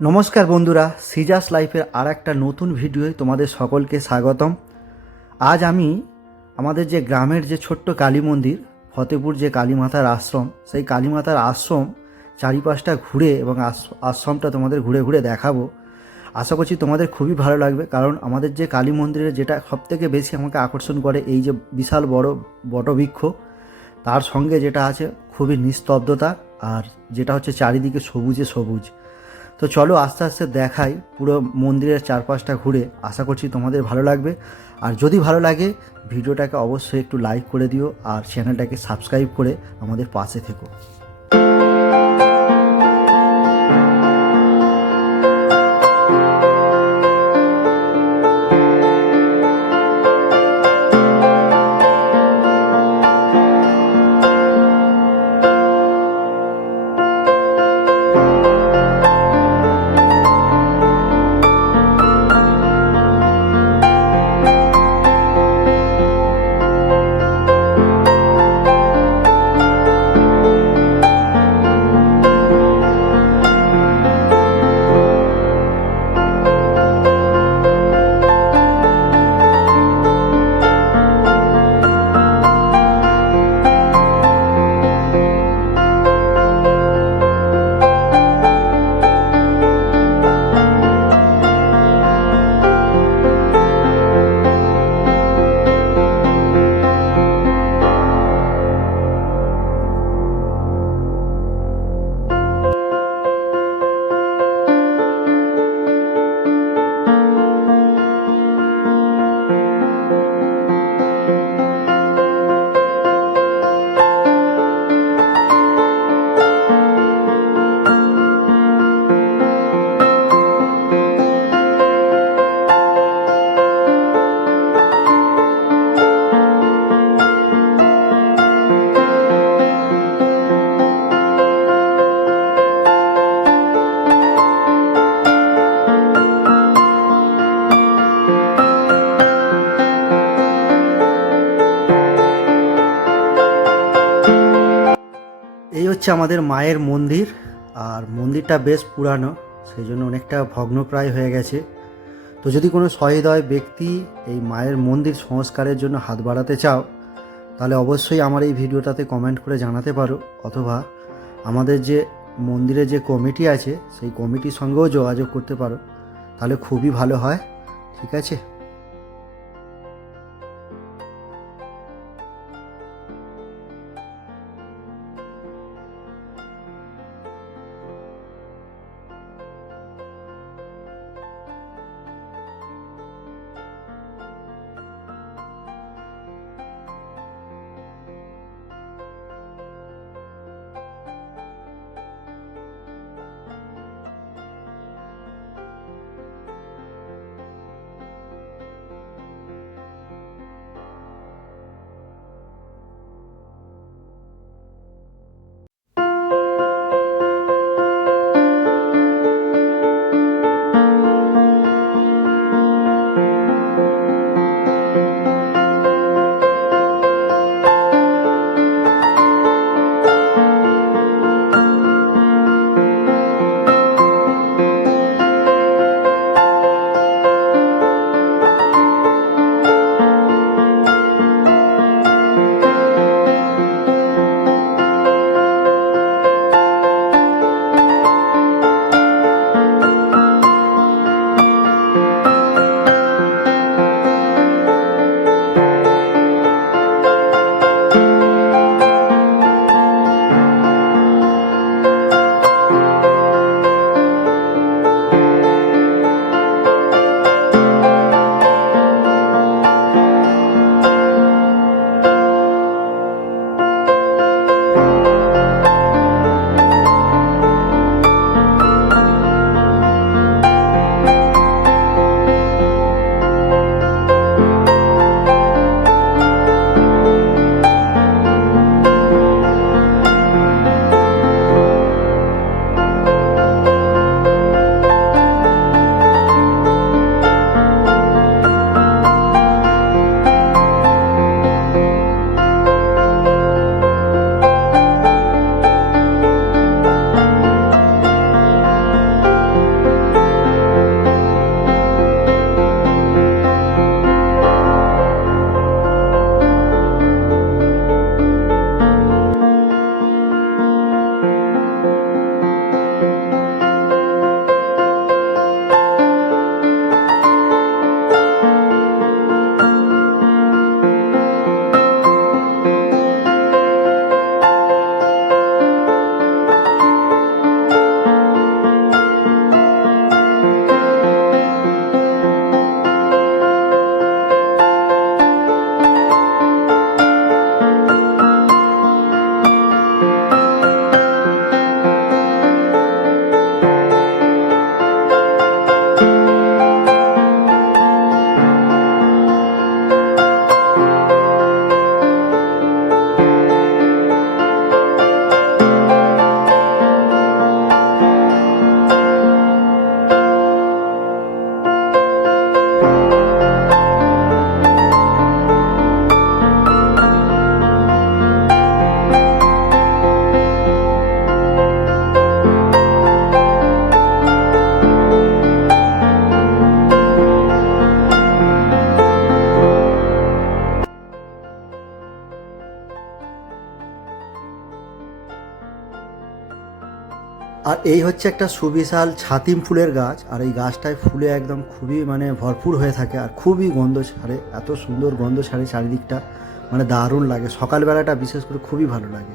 নমস্কার বন্ধুরা, সিজাস লাইফের আর একটা নতুন ভিডিওয় তোমাদের সকলকে স্বাগতম। আজ আমি আমাদের যে গ্রামের যে ছোট্ট কালী মন্দির, ফতেপুর যে কালীমাতার আশ্রম, সেই কালীমাতার আশ্রম চারিপাশটা ঘুরে এবং আশ্রমটা তোমাদের ঘুরে ঘুরে দেখাবো। আশা করছি তোমাদের খুবই ভালো লাগবে, কারণ আমাদের যে কালী মন্দিরে যেটা সবথেকে বেশি আমাকে আকর্ষণ করে এই যে বিশাল বড় বটবৃক্ষ, তার সঙ্গে যেটা আছে খুবই নিস্তব্ধতা, আর যেটা হচ্ছে চারিদিকে সবুজে সবুজ। তো চলো আস্তে আস্তে দেখাই পুরো মন্দিরের চারপাশটা ঘুরে। আশা করছি তোমাদের ভালো লাগবে, আর যদি ভালো লাগে ভিডিওটাকে অবশ্যই একটু লাইক করে দিও আর চ্যানেলটাকে সাবস্ক্রাইব করে আমাদের পাশে থেকো। এই হচ্ছে আমাদের মায়ের মন্দির, আর মন্দিরটা বেশ পুরানো, সেই জন্য অনেকটা ভগ্নপ্রায় হয়ে গেছে। তো যদি কোনো সহৃদয় ব্যক্তি এই মায়ের মন্দির সংস্কারের জন্য হাত বাড়াতে চাও, তাহলে অবশ্যই আমার এই ভিডিওটাতে কমেন্ট করে জানাতে পারো, অথবা আমাদের যে মন্দিরে যে কমিটি আছে সেই কমিটির সঙ্গেও যোগাযোগ করতে পারো, তাহলে খুবই ভালো হয়। ঠিক আছে। আর এই হচ্ছে একটা সুবিশাল ছাতিম ফুলের গাছ, আর এই গাছটায় ফুলে একদম খুবই মানে ভরপুর হয়ে থাকে, আর খুবই গন্ধ ছাড়ে, এত সুন্দর গন্ধ ছাড়ে চারিদিকটা, মানে দারুণ লাগে। সকালবেলাটা বিশেষ করে খুবই ভালো লাগে।